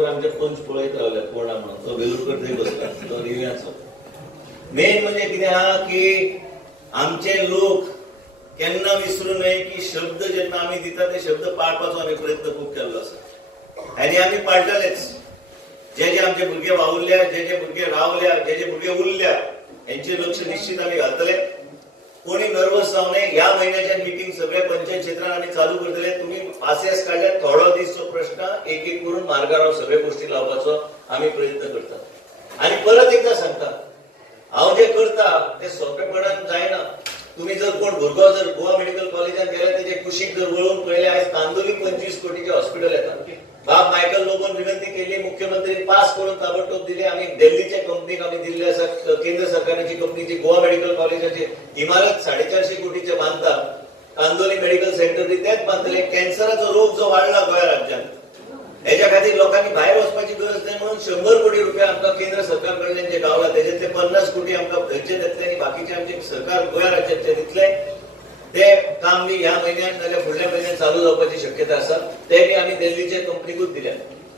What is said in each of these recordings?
वेलुरकर आमचे पंच पळयत रावले कोणा म्हणून तो वेलुरकर थंय बसला तो रिव्याचो मेन म्हणजे कितें आहा की आमचे लोक केन्ना विसरू नये की शब्द जेन्ना आमी दिता ते शब्द पाळपाचो आमी प्रयत्न खूब केल्लो आसा आनी आमी पाळटलेच जे आमचे भुरगे वावुरल्या जे भुरगे रावल्या जे भुरगे उरल्या यांचे लक्ष निश्चित आमी घालतले कोणी नर्वस जाऊ नये ह्या महिन्याच्या मीटिंग सगळे पंचायत क्षेत्रात आमी चालू करतले तुम्ही पासेस काढल्या थोडो दिसचो प्रश्न एक एक करून मार्गार सगळे गोष्टी लावपाचो आमी प्रयत्न करता आणि परत एकदा सांगता हांव जे करता ते सोंपेपणान जायना तुम्ही जर कोण भुरगो जर गोवा मेडिकल कॉलेजात गेला त्याचे कुशीक जर वळून पळयले आज कांदोली 25 कोटीचे हॉस्पिटल येतात बाब मायकल लोगोन विनंती केली मुख्यमंत्री पास करून ताबडतोब दिले आम्ही दिल्लीच्या कंपनीक आम्ही दिल्ली आसा केंद्र सरकारची कंपनीची गोवा मेडिकल कॉलेजाची इमारत 450 कोटीचे बांधता कांदोली मेडिकल सेंटर तेच बांधतले कॅन्सराचो रोग जो वाढला गोंय राज्यात ह्याच्या खातीर लोकांनी भायर वचपाची गरज नाही म्हणून 100 कोटी रुपया आमकां केंद्र सरकार कडल्यान जे गावला त्याच्यातले 50 कोटी आमकां थंयचे देतले आणि बाकीचे आमचे सरकार गोंय राज्याचे दितले ते काम बी ह्या म्हयन्यात नाल्यार फुडल्या म्हयन्यात चालू जावपाची शक्यता आसा ते बी आमी दिल्लीचे कंपनीकूच दिल्या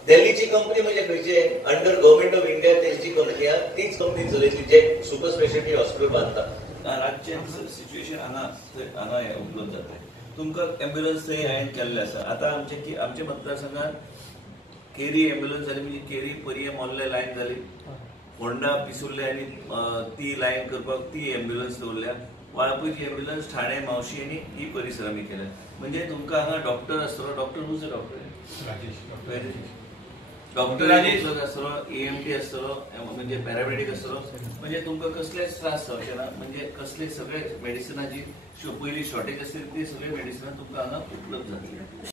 दिल्लीची कंपनी म्हणजे खंयचे अंडर गव्हर्नमेंट ऑफ इंडिया तेची कंपनी आहा तीच कंपनी चलयतली जे सुपर स्पेशालिटी हॉस्पिटल बांधता राज्यात सिच्युएशन हांगा उपलब्ध जाता तुमकां एम्ब्युलन्स थंय हांवें केल्ले आसा आतां आमचे मतदारसंघात केरी एम्ब्युलन्स जाली म्हणजे केरी पर्ये मोल्ले लायन जाली फोंडा पिसुर्ले आनी ती लायन करपाक ती एम्ब्युलन्स दवरल्या वाळपयची एम्ब्युलन्स ठाणे मावशी आनी ही परिसर आमी केल्या म्हणजे तुमकां हांगा डॉक्टर आसतलो डॉक्टर हुज डॉक्टर डॉक्टर आसतलो EMT आसतलो म्हणजे पॅरामेडिक आसतलो म्हणजे तुमकां कसलेच त्रास जावचे ना म्हणजे कसले सगळे मेडिसिनाची पयली शॉर्टेज आसली ती सगळे मेडिसिना तुमकां हांगा उपलब्ध जातली